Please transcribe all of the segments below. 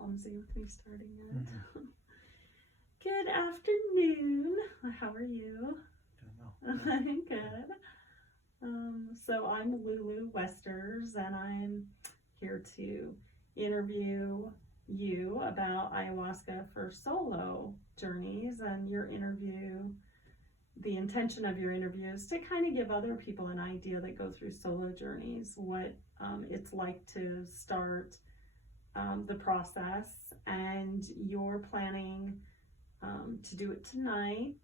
clumsy with me starting it. Mm-hmm. Good afternoon. How are you? Doing well. I'm good. So I'm Lulu Westers, and I'm here to interview you about ayahuasca for solo journeys. And the intention of your interview is to kind of give other people an idea that go through solo journeys, what it's like to start the process. And you're planning to do it tonight.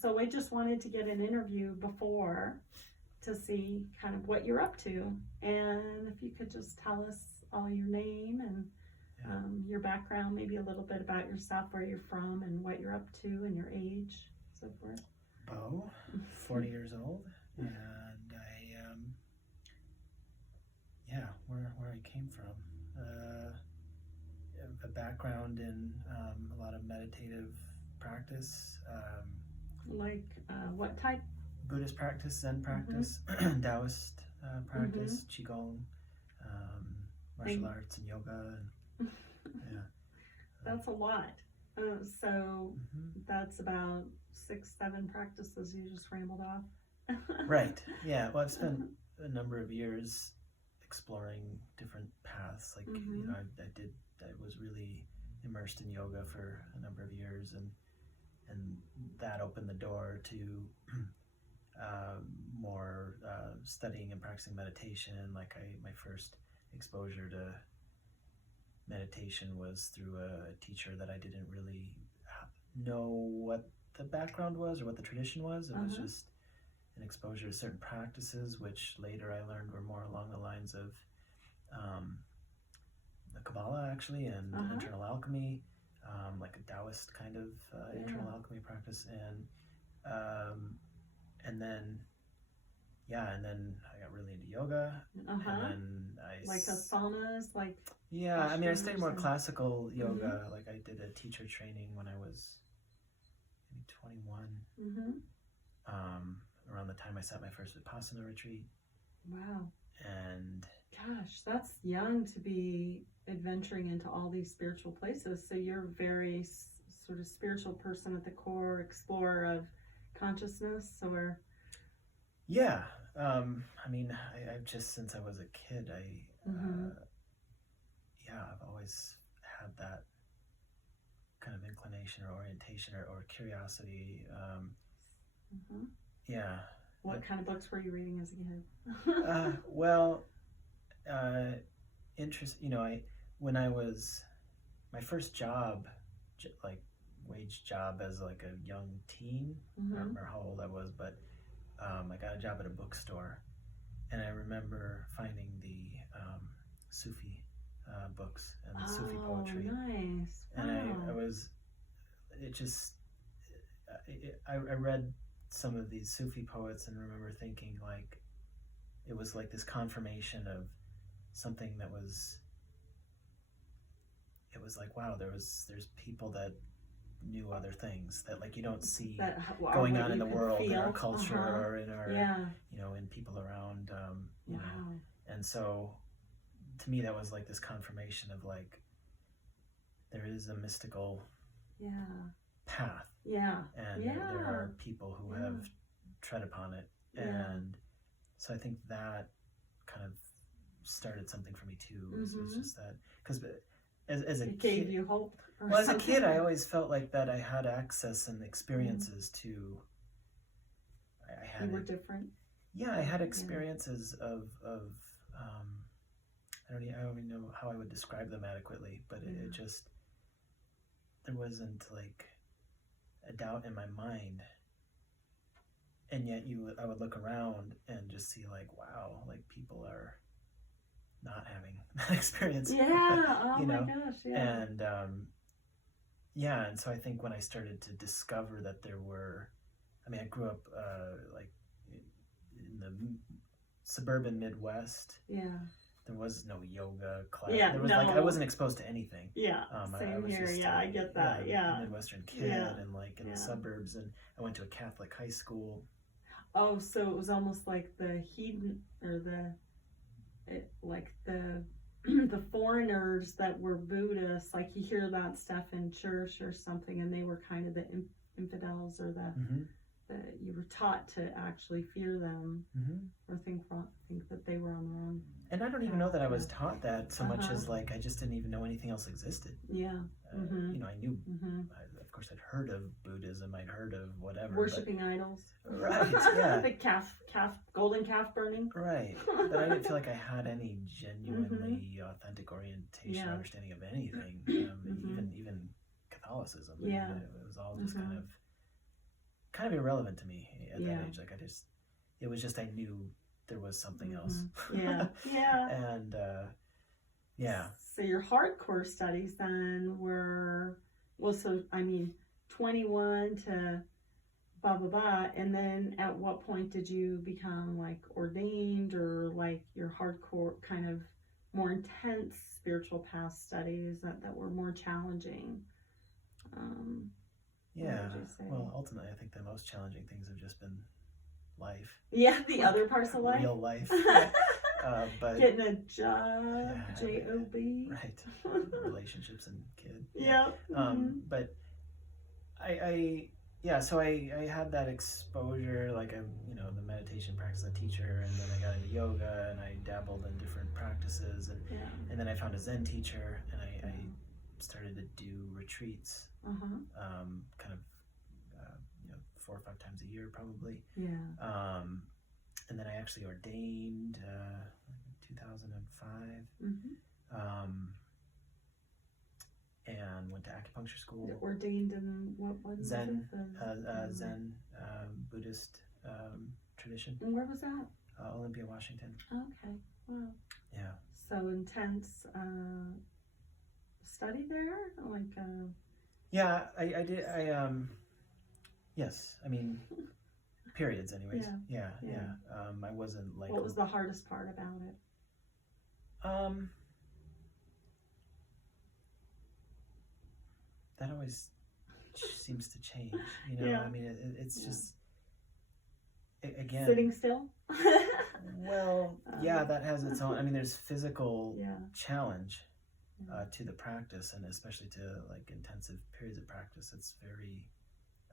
So I just wanted to get an interview before to see kind of what you're up to. And if you could just tell us all your name and your background, maybe a little bit about yourself, where you're from and what you're up to and your age, so forth. Beau, 40 years old, and where I came from. A background in a lot of meditative practice. What type? Buddhist practice, Zen practice, Taoist practice, Qigong, martial arts and yoga. And, That's a lot. So that's about 6-7 practices you just rambled off. Right. Yeah. Well, I've spent a number of years exploring different paths. Like I was really immersed in yoga for a number of years, and that opened the door to more studying and practicing meditation. Like my first exposure to meditation was through a teacher that I didn't really know what the background was or what the tradition was. It was just an exposure to certain practices, which later I learned were more along the lines of the Kabbalah, actually, and internal alchemy, like a Taoist kind of internal alchemy practice, and then I got really into yoga, and then like asanas, like I stayed more classical yoga. Like I did a teacher training when I was maybe 21. Around the time I sat my first Vipassana retreat. Wow. And gosh, that's young to be adventuring into all these spiritual places. So you're a very sort of spiritual person at the core, explorer of consciousness, or? Yeah. I've just, since I was a kid, I've always had that kind of inclination or orientation or curiosity. Yeah. What kind of books were you reading as a kid? Interest. When I was my first job, like wage job as like a young teen. I don't remember how old I was, but I got a job at a bookstore, and I remember finding the Sufi books and the Sufi poetry. Nice. Wow. And I read some of these Sufi poets and remember thinking, like, it was like this confirmation of something that was, it was like, wow, there's people that knew other things that, like, you don't see going on in the world, in our culture, or in our in people around, you know. And so to me that was like this confirmation of, like, there is a mystical path, and there are people who have tread upon it, and so I think that kind of started something for me too. It was just that, because as a it kid, gave you hope. Well, as a kid, I always felt like that I had access and experiences to. I were different. Yeah, I had experiences of I don't even know how I would describe them adequately, but it just, there wasn't like a doubt in my mind, and yet I would look around and just see, like, wow, like, people are not having that experience. Oh my gosh, and and so I think when I started to discover that there were, I grew up like in the suburban Midwest. There was no yoga class. There was I wasn't exposed to anything. Same I was here. just, I get that. A Midwestern kid, and like in the suburbs, and I went to a Catholic high school. Oh, so it was almost like the heathen, or the the foreigners that were Buddhists, like you hear that stuff in church or something, and they were kind of the infidels, or the you were taught to actually fear them, or think that they were on the wrong. And I don't even know that I was taught that so much as like I just didn't even know anything else existed. Yeah. You know, I knew, of course, I'd heard of Buddhism, I'd heard of whatever. Worshipping idols. Right, yeah. The golden calf burning. Right. But I didn't feel like I had any genuinely authentic orientation, understanding of anything, even Catholicism. Yeah. I mean, it was all just kind of irrelevant to me at that age. Like it was just, I knew there was something else. Yeah. And so your hardcore studies then were, 21 to blah blah blah, and then at what point did you become like ordained, or like your hardcore kind of more intense spiritual path studies that were more challenging? Well, ultimately, I think the most challenging things have just been life. Yeah, the other parts of life. Real life. But getting a job, J-O-B. Right. Relationships and kids. Yeah. But so I had that exposure, like the meditation practice, a teacher, and then I got into yoga, and I dabbled in different practices, and then I found a Zen teacher, and I started to do retreats, kind of 4 or 5 times a year probably. And then I actually ordained in 2005, and went to acupuncture school. Ordained in what Zen, Zen Buddhist tradition. And where was that? Olympia, Washington. Okay, wow. Yeah. So intense study there, like. Yeah, I did. Yes, I mean, periods, anyways. Yeah. I wasn't like. What was the hardest part about it? That always seems to change. You know, I mean, it's just again sitting still. Well, that has its own. I mean, there's physical challenge to the practice, and especially to like intensive periods of practice. It's very,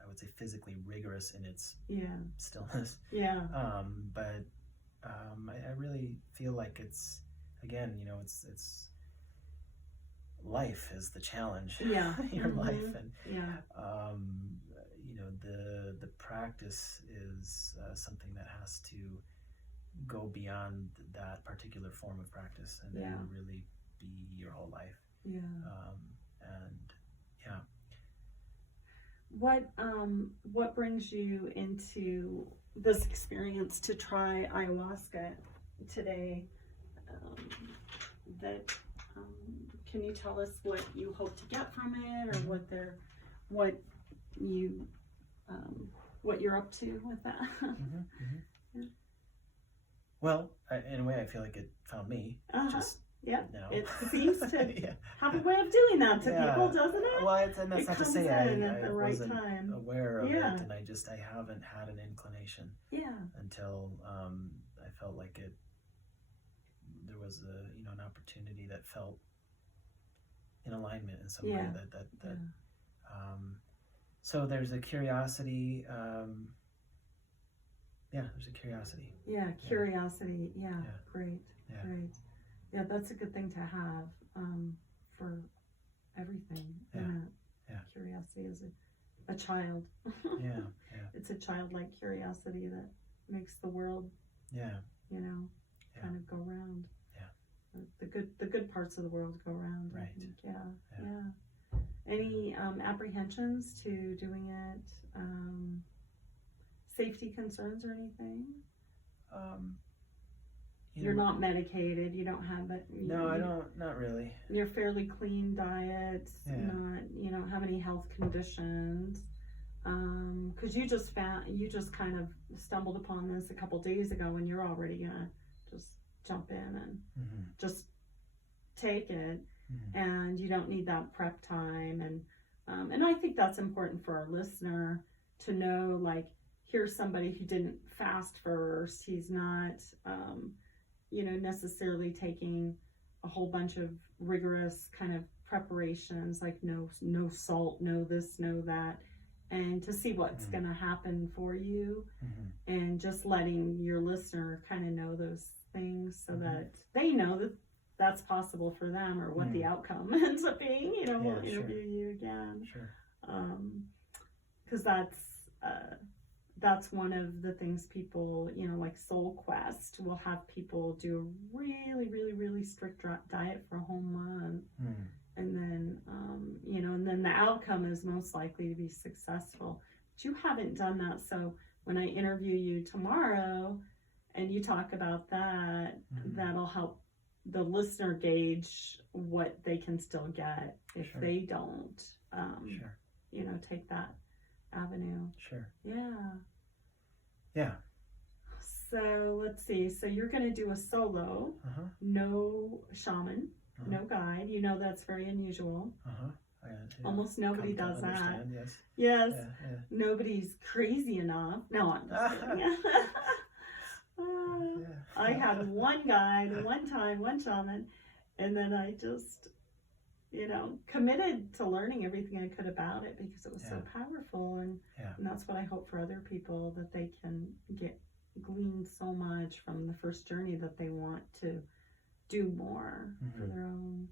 I would say, physically rigorous in its stillness. But I really feel like it's, again, it's life is the challenge. Your life, and the practice is something that has to go beyond that particular form of practice, and then really be your whole life. What brings you into this experience to try ayahuasca today? Can you tell us what you hope to get from it, or what you're up to with that? Well, in a way, I feel like it found me. Just now. It seems to have a way of doing that to people, doesn't it? Well, and that's not to say I right wasn't time. aware of it, and I haven't had an inclination until I felt like there was an opportunity that felt in alignment in some way that so there's a curiosity. There's a curiosity. Curiosity. Great. Yeah, that's a good thing to have for everything. Curiosity is a child. It's a childlike curiosity that makes the world kind of go round. The good parts of the world go round. Right. I think. Any apprehensions to doing it? Safety concerns or anything? You're not medicated. You don't have it. No, I don't. Not really. You're fairly clean diet. You don't have any health conditions. Because you just kind of stumbled upon this a couple days ago, and you're already gonna just jump in and just take it, and you don't need that prep time. And I think that's important for our listener to know. Like, here's somebody who didn't fast first. He's not necessarily taking a whole bunch of rigorous kind of preparations, like no salt, no this, no that, and to see what's going to happen for you, and just letting your listener kind of know those things so that they know that that's possible for them, or what the outcome ends up being. You know, we'll interview you again. Sure. Because that's one of the things people, you know, like Soul Quest will have people do a really, really, really strict diet for a whole month. And then, you know, and then the outcome is most likely to be successful. But you haven't done that. So when I interview you tomorrow and you talk about that, that'll help the listener gauge what they can still get if they don't, you know, take that avenue. Sure. Yeah. Yeah. So let's see. So you're going to do a solo, no shaman, no guide. You know, that's very unusual. Almost nobody does that. Yes. Yeah. Nobody's crazy enough. No, I'm just kidding. I had one guide, one time, one shaman, and then I just, you know, committed to learning everything I could about it because it was so powerful. And that's what I hope for other people, that they can glean so much from the first journey that they want to do more for their own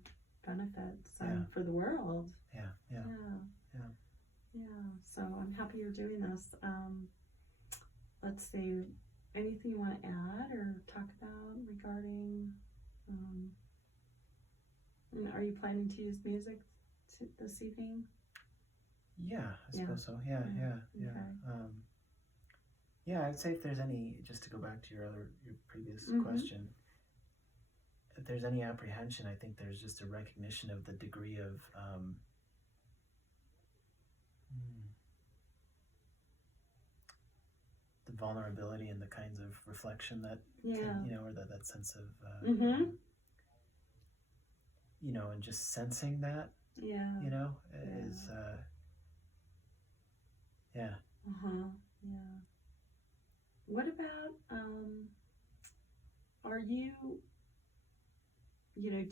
benefits and for the world. Yeah. So I'm happy you're doing this. Let's see, anything you want to add or talk about regarding, are you planning to use music this evening? Yeah, I suppose so. Yeah. Okay. Yeah, I'd say if there's any, just to go back to your previous question, if there's any apprehension, I think there's just a recognition of the degree of the vulnerability and the kinds of reflection that can, you know, or that sense of you know, and just sensing that, you know, is What about are you, you know,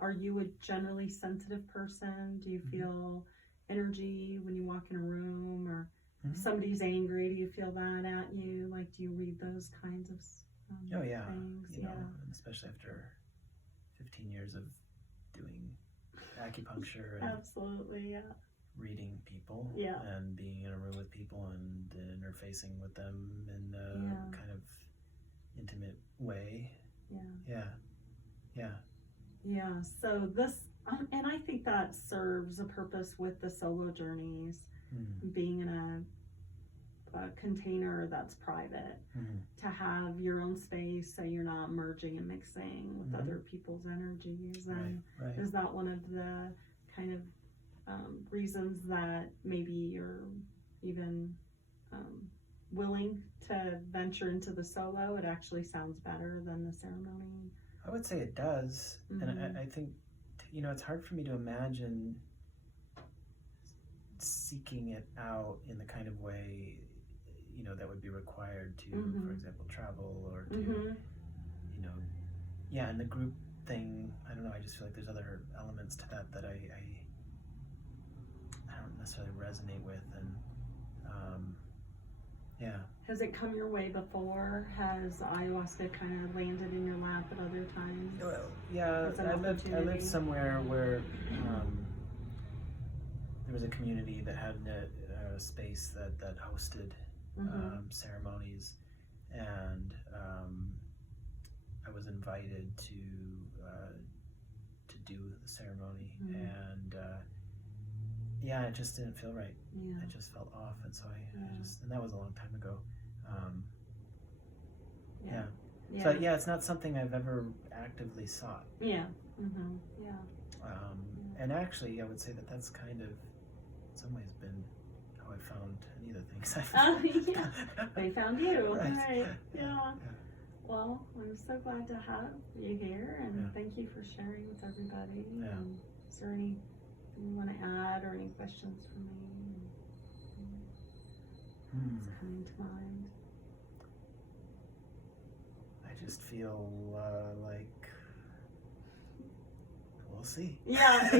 are you a generally sensitive person? Do you feel energy when you walk in a room, or if somebody's angry, do you feel that at you? Like, do you read those kinds of things? You know, and especially after 15 years of doing acupuncture and absolutely, reading people and being in a room with people and interfacing with them in a kind of intimate way. So this, and I think that serves a purpose with the solo journeys, being in a container that's private, to have your own space so you're not merging and mixing with other people's energies. And is that one of the kind of reasons that maybe you're even willing to venture into the solo? It actually sounds better than the ceremony. I would say it does. And I think, you know, it's hard for me to imagine seeking it out in the kind of way, you know, that would be required to, for example, travel or to, you know, and the group thing, I don't know, I just feel like there's other elements to that I don't necessarily resonate with. And has it come your way before? Has ayahuasca kind of landed in your lap at other times? I lived somewhere where there was a community that had a space that hosted ceremonies, and I was invited to do the ceremony, and it just didn't feel right. It just felt off, and so I just, and that was a long time ago. So it's not something I've ever actively sought. And actually, I would say that that's kind of, in some ways, been how I found any of the things I've found. They found you, right? Well, I'm so glad to have you here, and thank you for sharing with everybody. Is there anything you want to add, or any questions for me? What's coming to mind? I just feel like we'll see. Yeah,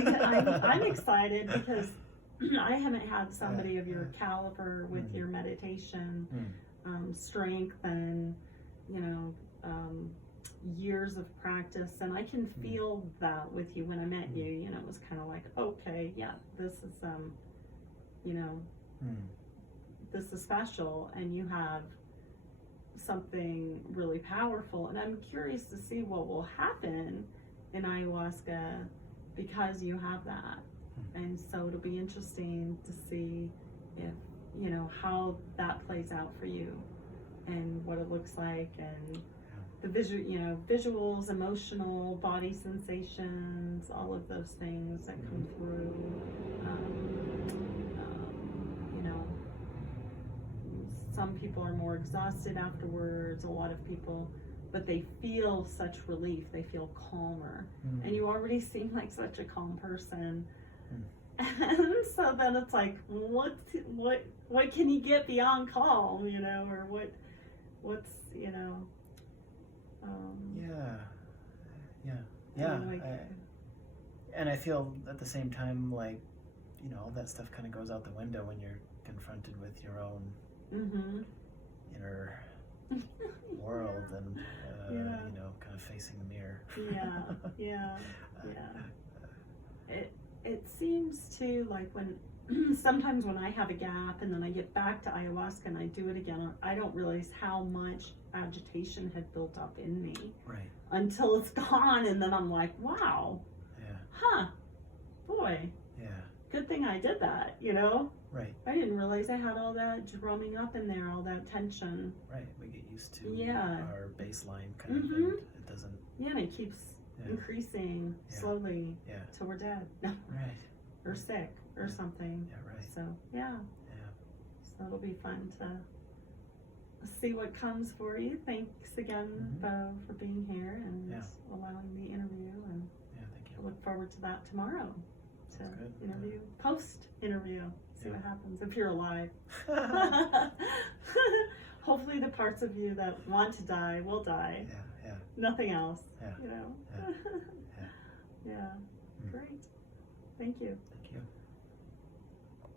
I'm excited because I haven't had somebody of your caliber with your meditation strength and, you know, years of practice, and I can feel that with you when I met you. You know, it was kind of like, okay, yeah, this is you know, this is special, and you have something really powerful, and I'm curious to see what will happen in ayahuasca because you have that. And so it'll be interesting to see if, you know, how that plays out for you and what it looks like, and the visuals, emotional, body sensations, all of those things that come through. You know, some people are more exhausted afterwards, a lot of people, but they feel such relief, they feel calmer. And you already seem like such a calm person. And so then it's like, what can you get beyond calm, you know, or what's, you know, like, and I feel at the same time like, you know, all that stuff kind of goes out the window when you're confronted with your own inner world and you know, kind of facing the mirror. It seems to, like, when sometimes when I have a gap and then I get back to ayahuasca and I do it again, I don't realize how much agitation had built up in me until it's gone, and then I'm like, wow, boy, good thing I did that, you know. I didn't realize I had all that drumming up in there, all that tension. We get used to our baseline kind of, and it doesn't. And it keeps increasing slowly till we're dead. Or sick or something. So so it'll be fun to see what comes for you. Thanks again, Beau, for being here and allowing the interview, and thank you. I look forward to that tomorrow, to interview, post-interview, see what happens if you're alive. Hopefully the parts of you that want to die will die. Nothing else, you know. Great. Thank you.